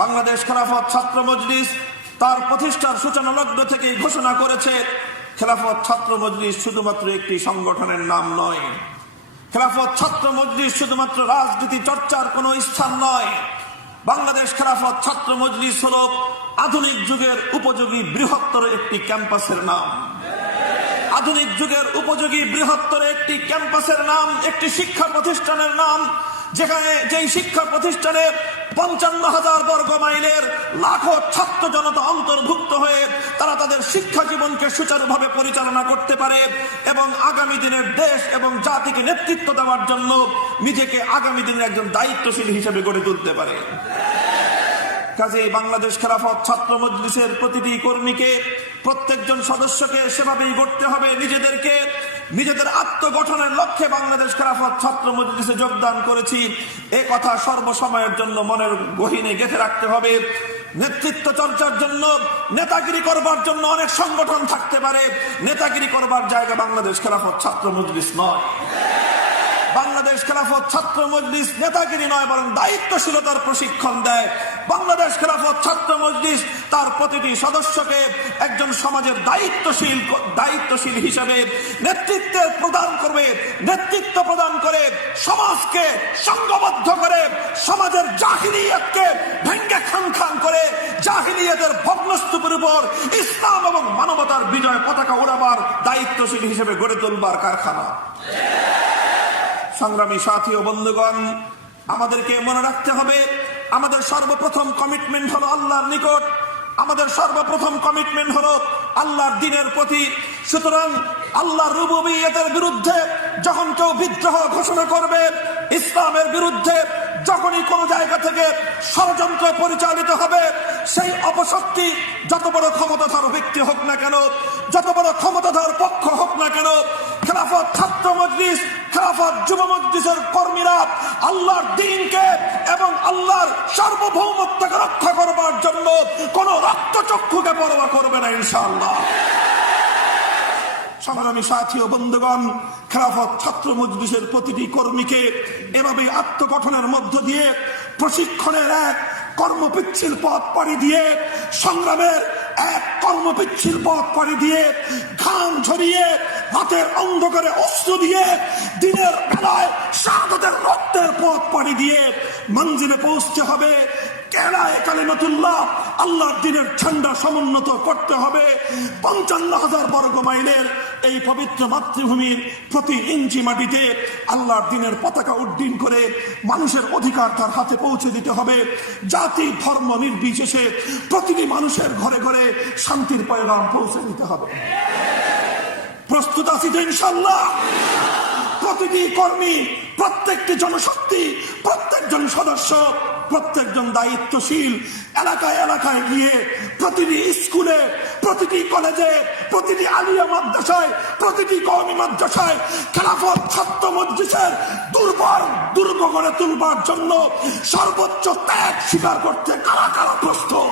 বাংলাদেশ খেলাফত ছাত্র মজলিস তার প্রতিষ্ঠার সূচনা লগ্ন থেকেই ঘোষণা করেছে, খেলাফত ছাত্র মজলিস শুধুমাত্র একটি সংগঠনের নাম নয়। খেলাফত ছাত্র মজলিস শুধুমাত্র রাজনীতি চর্চার কোনো স্থান নয়। বাংলাদেশ খেলাফত ছাত্র মজলিস হল আধুনিক যুগের উপযোগী বৃহত্তর একটি ক্যাম্পাসের নাম। আধুনিক যুগের উপযোগী বৃহত্তর একটি ক্যাম্পাসের নাম, একটি শিক্ষা প্রতিষ্ঠানের নাম, যেখানে যেই শিক্ষা প্রতিষ্ঠানে পঞ্চান্ন হাজার বর্গ মাইলের লাখো ছাত্র জনতা অন্তর্ভুক্ত হয়ে তারা তাদের শিক্ষা জীবনকে সুচারুভাবে পরিচালনা করতে পারে এবং আগামী দিনের দেশ এবং জাতিকে নেতৃত্ব দেওয়ার জন্য নিজেকে আগামী দিনের একজন দায়িত্বশীল হিসেবে গড়ে তুলতে পারে। কাজেই বাংলাদেশ খেলাফত ছাত্র মজলিসের প্রতিটি কর্মীকে, প্রত্যেকজন সদস্যকে সেভাবেই গড়তে হবে নিজেদেরকে। নিজেদের আত্মগঠনের লক্ষ্যে বাংলাদেশ খেলাফত ছাত্র মজলিসে যোগদান করেছি। এ কথা সর্বসময়ের জন্য মনের গহীনে গেঁথে রাখতে হবে। নেতৃত্ব চর্চার জন্য, নেতাগিরি করবার জন্য অনেক সংগঠন থাকতে পারে। নেতাগিরি করবার জায়গা বাংলাদেশ খেলাফত ছাত্র মজলিস নয়। বাংলাদেশ খেলাফত ছাত্র মজলিস নেতাগিরি নয়, বরং দায়িত্বশীলতার প্রশিক্ষণ দেয়। বাংলাদেশ খেলাফত ছাত্র মজলিস তার প্রতিটি সদস্যকে একজন সমাজের দায়িত্বশীল দায়িত্বশীল হিসেবে নেতৃত্বে প্রদান করবে, নেতৃত্ব প্রদান করে সমাজকে সংঘবদ্ধ করে, সমাজের জাহিলিয়াতকে ভেঙ্গে খান খান করে, জাহিলিয়াতের ভগ্নস্তূপের উপর ইসলাম এবং মানবতার বিজয় পতাকা ওড়াবার দায়িত্বশীল হিসেবে গড়ে তুলবার কারখানা। সংগ্রামী সাথী ও বন্ধুগণ, আমাদেরকে মনে রাখতে হবে, আমাদের সর্বপ্রথম কমিটমেন্ট হলো আল্লাহর নিকট। আমাদের সর্বপ্রথম কমিটমেন্ট হলো আল্লাহর দিনের প্রতি। সুতরাং আল্লাহর রুবুবিয়তের বিরুদ্ধে যখন কেউ বিদ্রোহ ঘোষণা করবে, ইসলামের বিরুদ্ধে যখনই কোন জায়গা থেকে ষড়যন্ত্র পরিচালিত হবে, সেই অপশক্তি যত বড় ক্ষমতাধর ব্যক্তি হোক না কেন, যত বড় ক্ষমতাধর পক্ষ হোক না কেন খেলাফত, যুব মজলিসের কর্মীরা আল্লাহর দিনকে এবং আল্লাহর সার্বভৌমত্বকে রক্ষা করবার জন্য রক্তচক্ষুকে পরোয়া করবে না, ইনশাআল্লাহ। সংগ্রামী সাথী ও বন্ধুগণ, খেলাফত ছাত্র মজলিসের প্রতিটি কর্মীকে এভাবে আত্মগঠনের মধ্য দিয়ে প্রশিক্ষণের এক কর্মপিচ্ছিল পথ পাড়ি দিয়ে, সংগ্রামের এক কর্মপিচ্ছিল পথ পাড়ি দিয়ে ঘাম ঝরিয়ে রাতের অন্ধকারে অস্ত্র দিয়ে দিনের বেলায় শাহাদতের রক্তের পথ পাড়ি দিয়ে মঞ্জিলে পৌঁছতে হবে। আল্লাহর দিনের ঠান্ডা সমুন্নত করতে হবে। পঞ্চান্ন হাজার বর্গ এই পবিত্র মাতৃভূমির প্রতি ইঞ্চি মাটিতে আল্লাহর দিনের পতাকা করে মানুষের অধিকার তার হাতে পৌঁছে দিতে হবে। জাতি, ধর্ম নির্বিশেষে প্রতিটি মানুষের ঘরে ঘরে শান্তির পয়গাম পৌঁছে দিতে হবে। প্রস্তুত আছি তো ইনশাল্লাহ প্রতিটি কর্মী, প্রত্যেকটি জনশক্তি, প্রত্যেকজন সদস্য, প্রত্যেকজন দায়িত্বশীল এলাকায় এলাকায় গিয়ে প্রতিটি স্কুলে, প্রতিটি কলেজে, প্রতিটি আলিয়া মাদ্রাসায়, প্রতিটি কওমি মাদ্রাসায় খেলাফত ছাত্র মজলিসের দুর্বল দুর্গ গড়ে তুলবার জন্য সর্বোচ্চ ত্যাগ স্বীকার করতে কারা কারা প্রস্তুত?